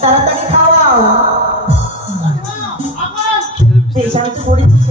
তাড়াতাড়ি খাওয়াও। বেশ আমি তো করেছি।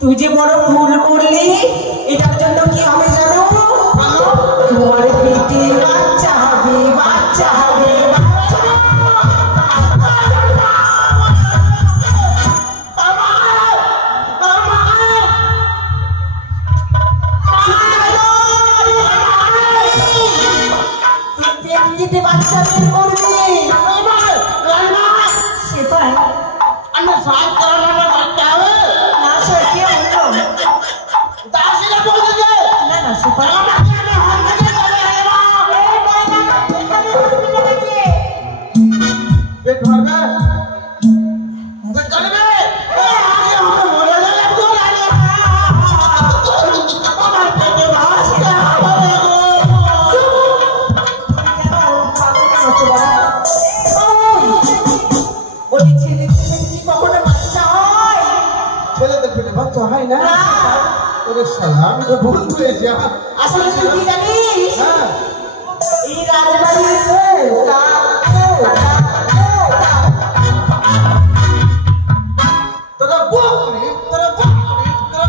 তুই যে বড় ভুল করলি, এটার জন্য কি হবে জানো? তোমার পেটে বাচ্চা হবে, বাচ্চা হবে, পেটে বাচ্চা বের করবি। সেটাই আমি সাত করানোর বাচ্চা হবে না। স্যার কি বললো? দাসিলা বলছে যে না না সুপার পেট ভরবে পেট চলবে। বাচ্চা হয় না ওরে শালা, আমি তো ভুল করেছি। আসলে তুই কি জানিস? হ্যাঁ, এই রাজবাড়ির তোরা বকরি তোরা বকরি তোরা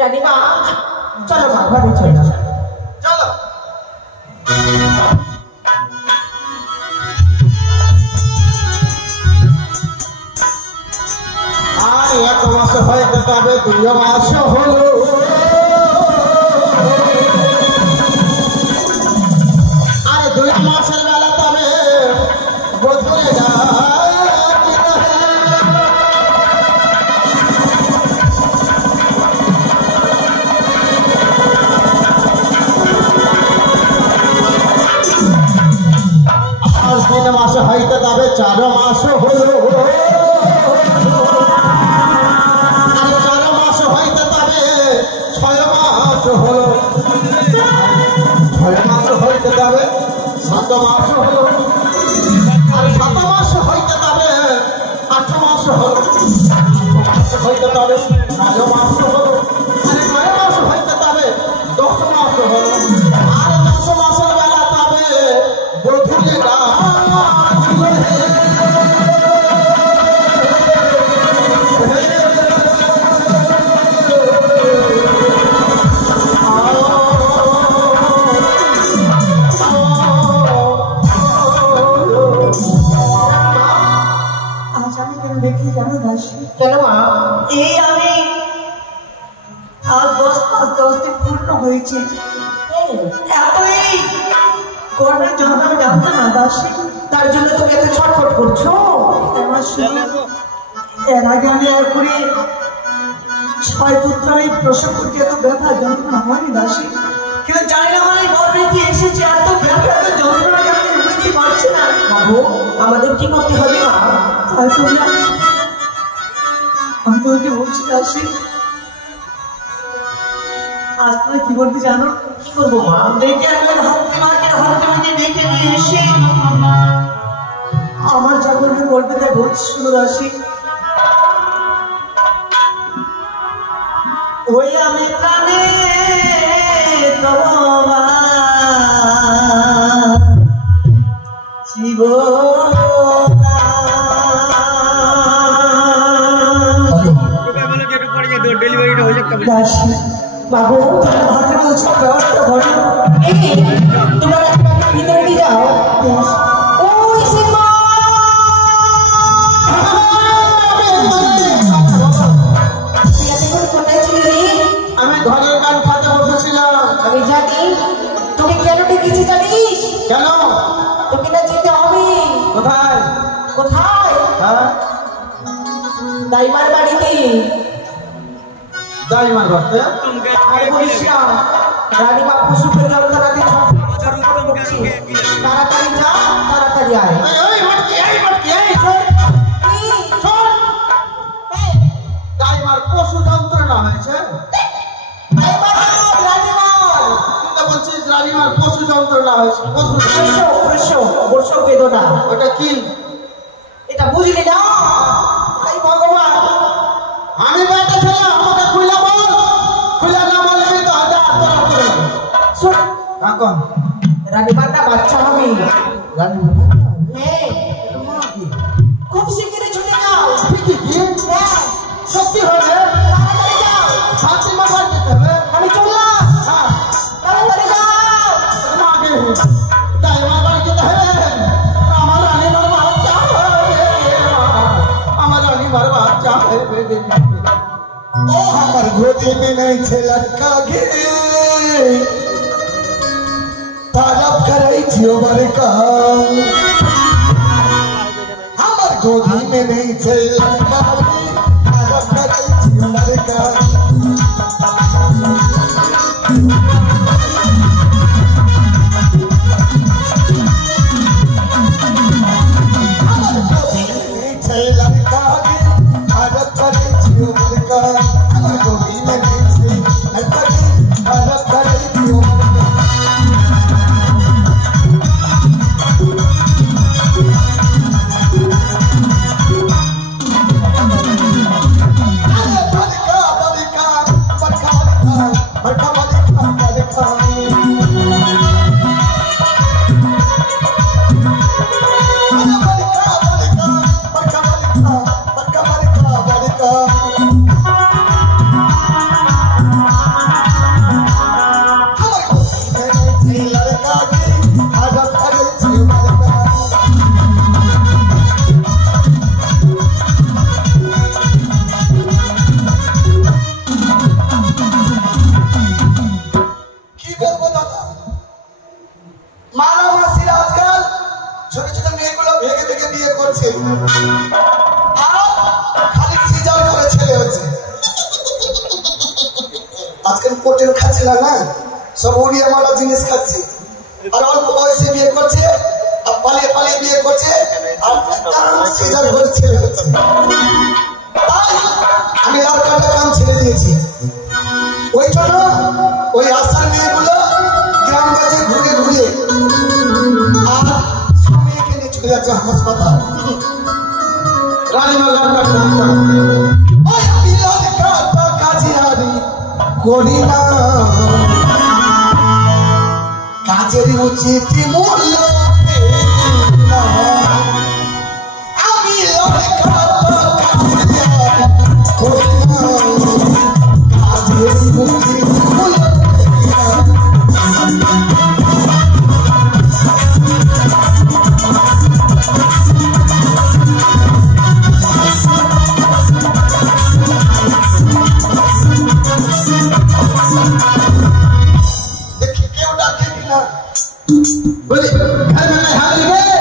রানীমা চলো মা ঘরে চলো চলো। এক মাস হয়তো তবে 2 মাস হলো, আর 2 মাসের বেলা তবে বদলে যায়। আর 3 মাস হয়তো তবে 4 মাস হলো, হলো 6 মাস হইতে যাবে 7 মাস হলো, আর 7 মাস হইতে যাবে 8 মাস হলো, 8 মাস হইতে যাবে 9 মাস হলো, আর 9 মাস হইতে যাবে 10 মাস হলো, আর 10 মাসের বেলা যাবে বধূরে কেন মা? এই আমি আর 10 দিন পূর্ণ হয়েছে, এতই গর্বের জন্য আমি জানতাম না দাসী। তার জন্য তুমি এত ছটফট করছো? এর আগে আমি আর করে 6 পুত্র আমি প্রসব করতে এত ব্যথা যন্ত্রণা হয়নি দাসী, কিন্তু জানি না আমার গর্বে কি এসেছে, এত ব্যথা এত যন্ত্রণা আমি বুঝতে পারছি না। বাবু আমাদের কি করতে হবে মা? আমি তোমাকে বলছি দাসী, আজ তুমি কি করবি জানো? কি করবো মা? দেখে একবার হাতে দেখে নিয়ে এসে আমার জাগরণে বলতে তাই বলছি শুনো দাসী। ওই আমি প্রাণে তোমা জীবন বাবু বলছি ব্যবস্থা করো। এই তোমরা একটু ভিতরে নিয়ে যাও। ওই সীমা কোথায় ছিলি রে? আমি ঘরের কান খাতে বসেছিলাম। আমি জানি তোকে কেন ডেকেছি জানিস? কেন? তোকে না যেতে হবে। কোথায়? কোথায়? হ্যাঁ দাইমার বাড়িতে। দাইমার বাড়িতে? আর বলিস না, রানীমা পশুকে যন্ত্রণা দিয়ে ছটফট করছে। তাড়াতাড়ি যা, তাড়াতাড়ি আয়। এই মটকি, এই মটকি, এই শোন, শোন। দাইমার পশু যন্ত্রণা হয়েছে। তুই তো বলছিস রানীমার পশু যন্ত্রণা হয়েছে। পশু প্রসব বেদনা। ওটা কি? এটা বুঝলি না? তাই ভগবান, আমি বাইরে ছিলাম, আমাকে খুলে বল। খুলে না বলবি তো হাজার তোরা করে। শোন, কাকন রানীমার না বাচ্চা হবে। রানীমার হ্যাঁ, খুব শিগগিরই ছুটে যাও। ঠিকই কি? হ্যাঁ, সত্যি হবে? তাড়াতাড়ি যাও। ফাতিমা বাড়ি যেতে হবে? আমি চললাম। হ্যাঁ, তাড়াতাড়ি যাও। মাকে দাইমার বাড়ি যেতে হবে। আমার রানীমার বাচ্চা হবে। আমার রানীমার বাচ্চা হবে। ओ हमर गोदी में नहीं छे लड़का गे तारफ करे छियो बड़का हमर गोदी में नहीं छे लड़का गे तारफ करे छियो बड़का हमर गोदी में नहीं छे लड़का गे तारफ करे छियो बड़का हमर गोदी में नहीं छे लड़का गे तारफ करे छियो बड़का আজকাল কোটের খাচ্ছে না সব উড়িয়া মালা জিনিস খাচ্ছে আর অল্প বয়সে বিয়ে করছে আর পালিয়ে পালিয়ে বিয়ে করছে আর সিজার করে ছেলে হচ্ছে তাই আমি আর কাটা কাম ছেড়ে দিয়েছি ওই জন্য ওই আসার মেয়েগুলো গ্রাম বাজে ঘুরে ঘুরে আর স্বামীকে নিয়ে চলে যাচ্ছে হাসপাতাল রানীমার লঙ্কা ওই মিলন কাটা কাজিয়ারি করি না কাজের উচিত মূল্য না আমি লঙ্কা কাজিয়ারি করি না কাজের উচিত মূল্য बोले घर में हाल गए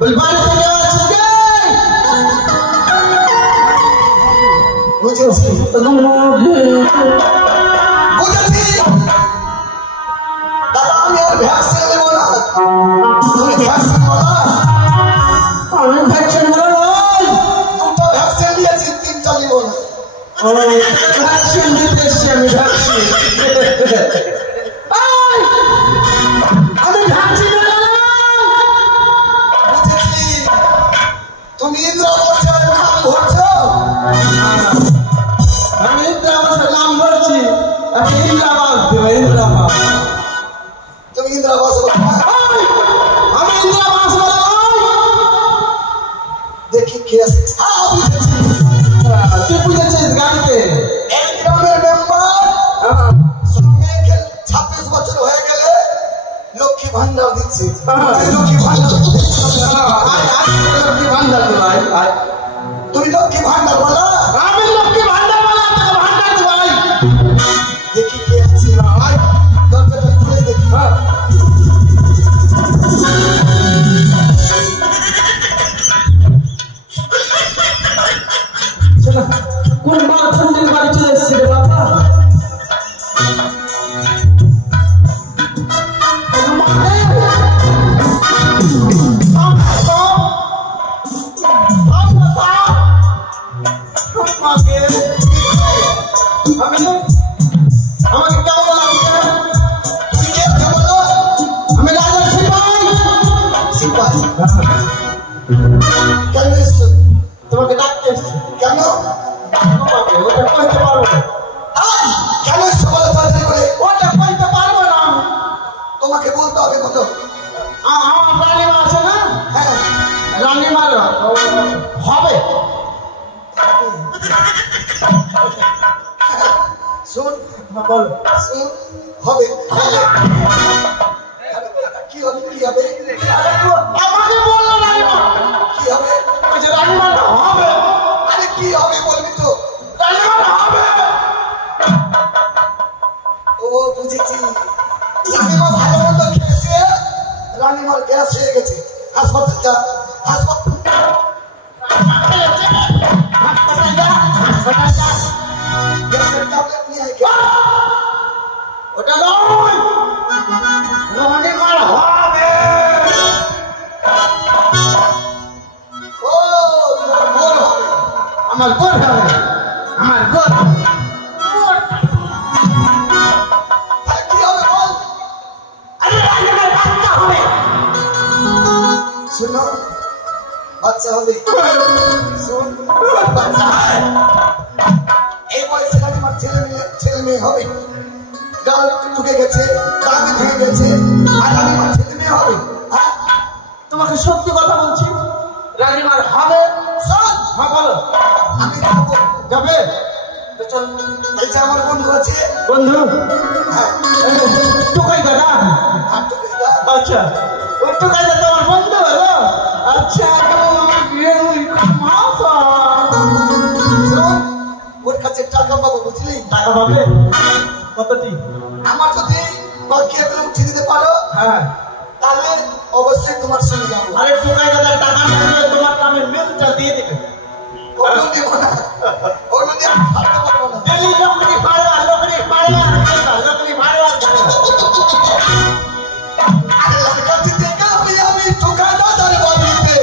बोल बाहर चले आओ चुके बुझे दादा मैं और भैंस से ले बोला तूने भैंस से बोला अरे भैंस बोलो तुम तो भैंस से लिए तीन चली बोला भैंस देते से हम भैंस तुम इंद्र नाम भरছো আমি ইন্দ্রাবাস নাম বলছি আমি ইন্দ্রাবাস দেব ইন্দ্রাবাস तुम इंद्रावास আমি ইন্দ্রাবাস লক্ষ্মী ভান্ডার লক্ষ্মী ভান্ডার ভাই তুমি লক্ষ্মী ভান্ডার বলো আমি লক্ষ্মী ভান্ডার বলা তোকে ভান্ডার ভাই দেখি কে আছে ভাই দরজাটা খুলে দেখি কোন বার ফন্দির বাড়ি চলে এসছে রে বাবা আমাকে কেমন লাগছে তুমি কে আছো বলো আমি রাজার সিপাহী সিপাহী কেন এসছো তোমাকে ডাকতে এসেছি কেন তোমাকে ওটা কইতে পারবো না কেন এসছো বলো তাড়াতাড়ি করে ওটা কইতে পারবো না তোমাকে বলতে হবে বলো আমার রানীমা আছে না হ্যাঁ রানীমার হবে শুন বল শুন হবে কি হবে কি হবে আমাকে বললো রানীমা কি হবে ওই যে রানীমাটা হবে আরে কি হবে বলবি তো রানীমাটা হবে ও বুঝেছি রানীমা ভালো মন্দ খেয়েছে রানীমার গ্যাস হয়ে গেছে হাসপাতাল যা হাসপাতাল গ্যাসের ট্যাবলেট নিয়ে আয় গে। ওটা নয় রানীমার হবে ও তোর বোন হবে আমার গোর হবে আমার গোর তাহলে কি হবে বল আরে রানীমার বাচ্চা হবে শুনো বাচ্চা হবে শুন বাচ্চা এই বয়সে রানীমার ছেলে মেয়ে হবে ডাল ঢুকে গেছে দাঁত ভেঙে গেছে আর রানীমার ছেলে মেয়ে হবে হ্যাঁ তোমাকে সত্যি কথা বলছি রানীমার হবে শোন হ্যাঁ বলো আমি যাবো যাবে তো চল এই যে আমার বন্ধু আছে বন্ধু হ্যাঁ টুকাই দাদা হাত ঢুকে যা। আচ্ছা ওই টুকাই দাদা তোমার বন্ধু হলো আচ্ছা শোন, ওর কাছে টাকা পাবো বুঝলি টাকা পাবে কতটি আমার যদি বাকিয়ে গুলো উঠিয়ে দিতে পারো হ্যাঁ তাহলে অবশ্যই তোমার সঙ্গে যাবো আরে টুকাই দাদা টাকা নিয়ে তোমার নামে মিলটা দিয়ে দেবে ওগুলো দেব না ওগুলো দিয়ে আমি খাটতে পারবো না এই লোকরি পাড়া লোকরি আরে লড়কা জিতে গেলে আমি ঠোকা দাদার বাড়িতে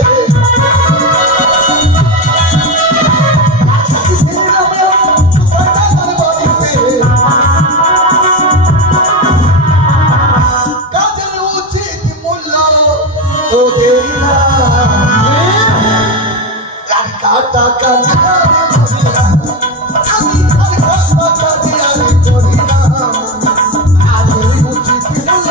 কাজের উচিত মূল্য তো দেই না লড়কা টাকা আমি আর কষ্ট কাজে আমি করি না কাজের উচিত মূল্য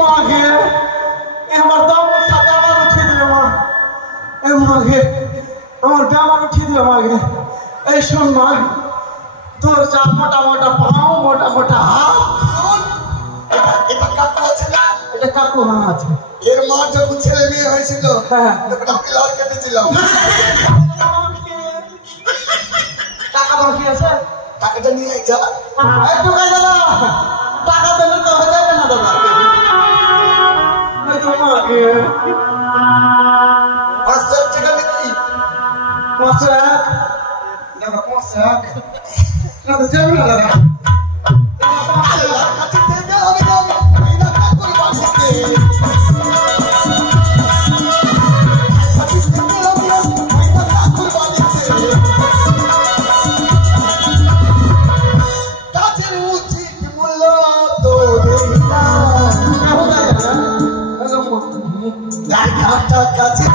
মাগে আমার দাম টাকা আমার উঠিয়ে দিল মা এ মাগে আমার দাম আমার উঠিয়ে দিল মাগে এই শোন মা তোর যা মোটা মোটা পাও মোটা মোটা হাত শোন, এটা কাকু আছে না এটা কাকু মা আছে এর মা যখন ছেলে মেয়ে হয়েছিল হ্যাঁ। তখন আমি লড় কেটেছিলাম টাকা বাকি আছে টাকাটা নিয়ে যা এই টুকাই দাদা টাকা দিলে তো হয়ে যাবে না দাদা এই তো মাগে 500 টাকা নাকি 5 লাখ দাদা 5 লাখ না তো যাবে না দাদা আল্লাহ কাছে দেবে আমি না আমি না কাকুর বাড়িতে কাজের উচিত মূল্য তো দেই না লড়কাটা কাছে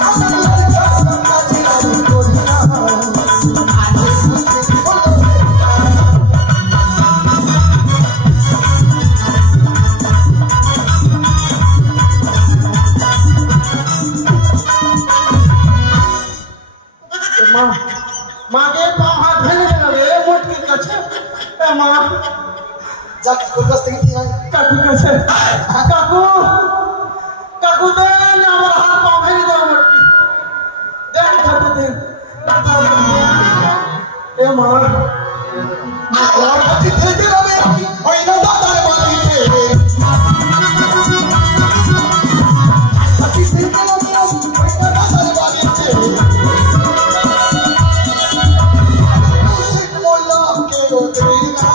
আমার লড়কাটা কাছে আমি করি না কাজের উচিত মূল্য মা মাকে পা হাত ভেঙে যাবে মোটকির কাছে মা যা তোর কাছ থেকে কি হয় কাকুর কাছে কাকু কাকু দেন আমার হাত পা ভেঙে যাবে মোটকি দেন কাকু দেন মা আমার কাছে থেকে যাবে ওই না দাদার বাড়িতে কাছে থেকে যাবে ওই না দাদার বাড়িতে মুসিক মোল্লা কে ও দেনা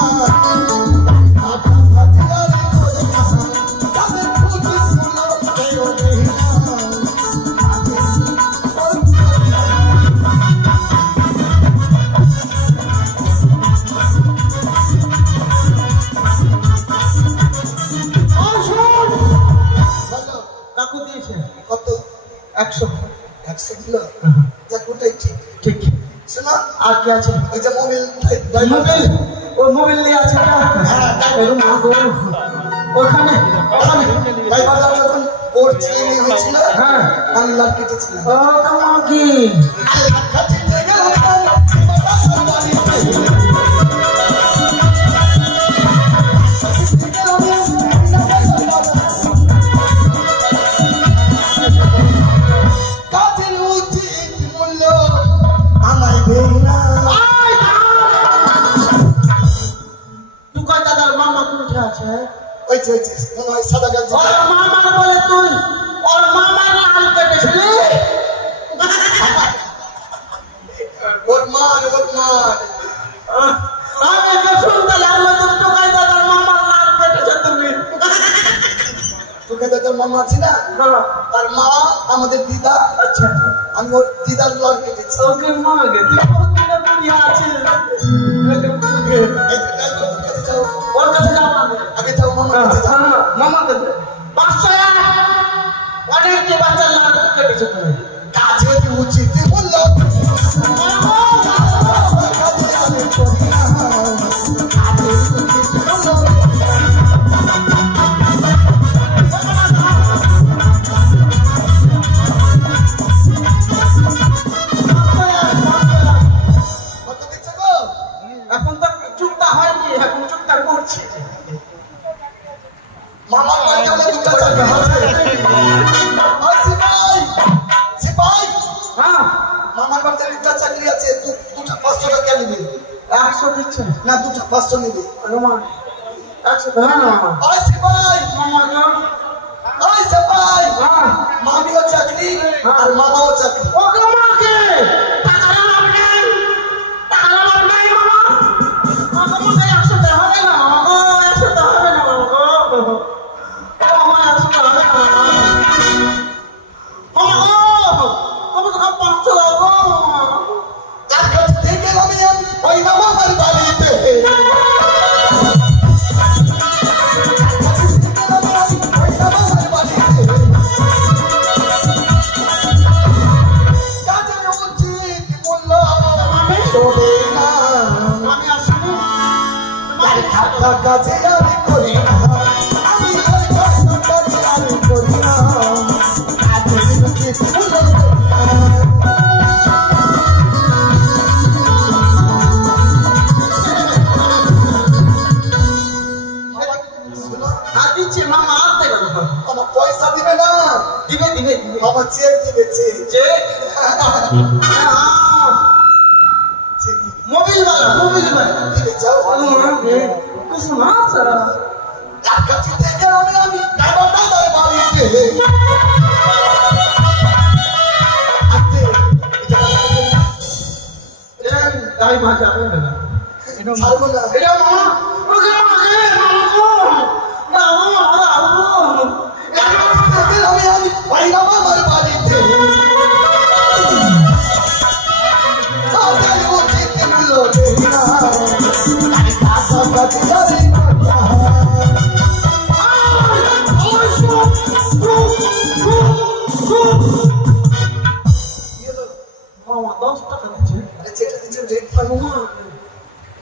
কাকু দিয়েছে কত 100 100 দিল যা কোটাই ঠিক ঠিক শোনা আর কি আছে ওই যে মোবাইল মোবাইল ও মোবাইল নিয়ে আছে ওখানে ওখানে ড্রাইভার যখন ওর ছেলে মেয়ে হয়েছিল হ্যাঁ আমি লাল কেটেছিলাম ও কামাকি কাছে থেকে যাবে সাদা গাছ মামার বলে তুই ওর মামার লাল কেটেছিলি ওর মার আমি তো শুনতে লাগলো তো টুকাই দাদার মামার লাল কেটেছে তুমি তোকে তো তোর মামা আছে না তার মা আমাদের দিদা আচ্ছা আমি ওর দিদার লাল কেটেছি ওকে মা গেছে ওকে দুনিয়া আছে ওর কাছে যাও আগে যাও মামার কাছে যাও মামা কাছে 500 অনেক যে বাচ্চার লাল কেটেছে তুমি কাছে উচিত বললো এখন তো চুক্তা হয়নি এখন চুক্তা করছে মামার বাড়িতে বলে দুটো চাকরি আছে সিপাই হ্যাঁ মামার বাড়িতে দুটো চাকরি আছে দুটো 500 টাকা নিবি 100 দিচ্ছে না দুটো 500 নিবি মামা 100 হ্যাঁ না মামা ওই সিপাই মামা গো ওই সিপাই হ্যাঁ মামিও চাকরি আর মামাও চাকরি ও মামাকে টাকা নাই মামা মামাকে 100 টাকা হবে না মামা 100 টাকা হবে না মামা গো মামা 100 টাকা হবে না মামা গো মামা তো 500 দাও গো তার কাছ থেকে আমি ওই মামার বাড়িতে কাছে আমি করি না আমি কাছে আমি করি না দিচ্ছে মামা আনতে গেল আমার পয়সা দিবে না দিবে দিবে আমার চেক দিবে চেক যে চেক দিবে মোবাইল वाला দিবে যাও कुछ मार তার কাছে থেকে আমি দাদার বাড়িতে আসতে दाई मां जावे ना ছাড়বো না এটা মামা ওকে মামা রে মামা গো না মামা আমি ভাই মামার বাড়িতে সাথে উচিত বলো না আমি কাছে কাছে যাই মামা 10 টাকা দিচ্ছে আরে যেটা দিচ্ছেন রেট মামা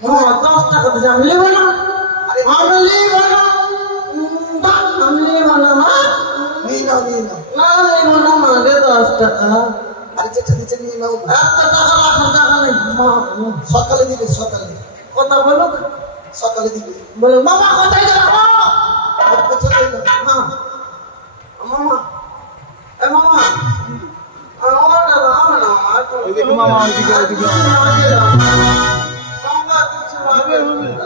মামা 10 টাকা দিচ্ছে আমি নেব না আমি নেব না আমি নেব না মা নি না না নেব না মাগে 10 টাকা আরে যেটা নিচে নিয়ে নাও একটা টাকা রাখার জায়গা নেই মা সকালে দিবে সকালে কথা বলো সকালে দিবে বলে মামা কোথায় গেল চলে এলো মামা এ মামা আমারটা দাও না ওইদিকে মামা ওইদিকে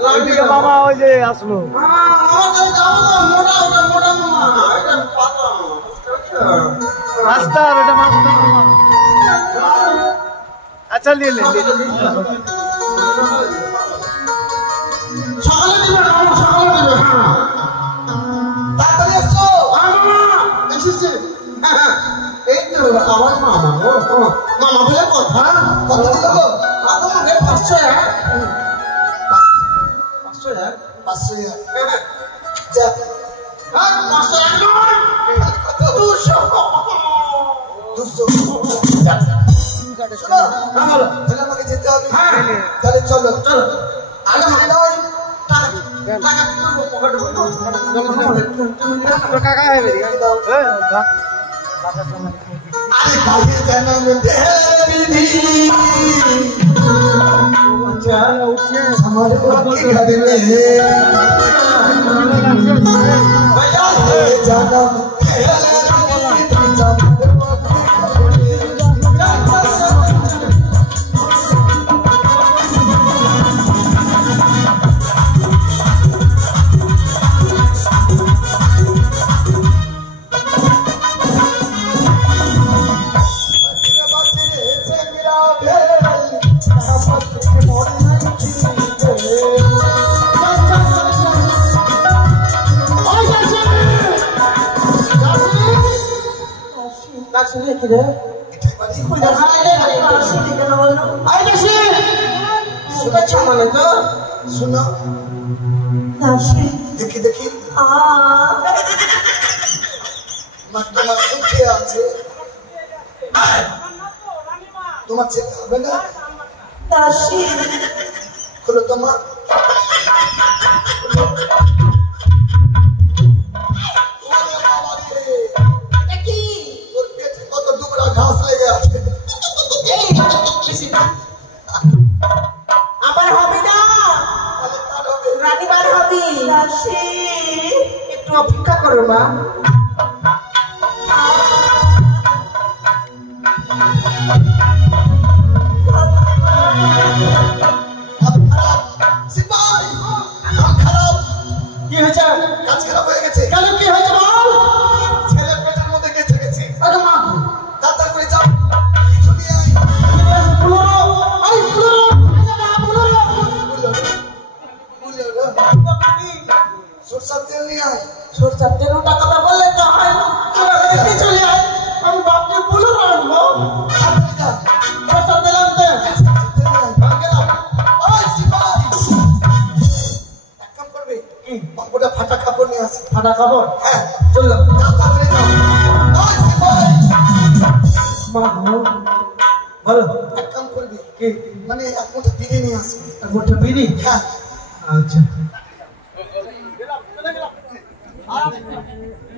ওইদিকে মামা ওই যে আসলো মাস্টার ওটা মাস্টার মামা আচ্ছা নিয়ে লে সকালে দিবে সকালে দিবে তাড়াতাড়ি আসো এসেছে এই তো আমার মামা মামা বলে কথা কত দিল তোমাকে 500 500 যা 500 কত 200 শোনো তাহলে আমাকে যেতে হবে তাহলে চলো চলো আগে নয় তো কাকা है मेरी ए আরে কালকে জন্ম দেবি हमारे बाकी घर में जन्म सुनो देखी देखी তোমার সুখে আছে তোমার চেক হবে না খুলো তোমার কত দুবরা ঘাস লেগে আছে আবার হবে না রানীবার হবে একটু অপেক্ষা করো মা কি হয়েছে কাজ খারাপ হয়ে গেছে কেন কি হয়েছে বল ছেলে পেটের মধ্যে গেছে গেছে আরে মা তাড়াতাড়ি করে যাও কিছু নিয়ে আই সরষার তেল নিয়ে আয় সরষার তেলটা কথা বললে তো হয় তোরা চলে আয় আমি বাপকে বলে রাখবো সরষার তেল আনতে ফাটা কাপড় নিয়ে আসি ফাটা খাবো হ্যাঁ চললাম তাড়াতাড়ি যাও মা বলো এক কাম করবি কি মানে এক মুঠো বিড়ি নিয়ে আসবি মোটা বিড়ি হ্যাঁ আচ্ছা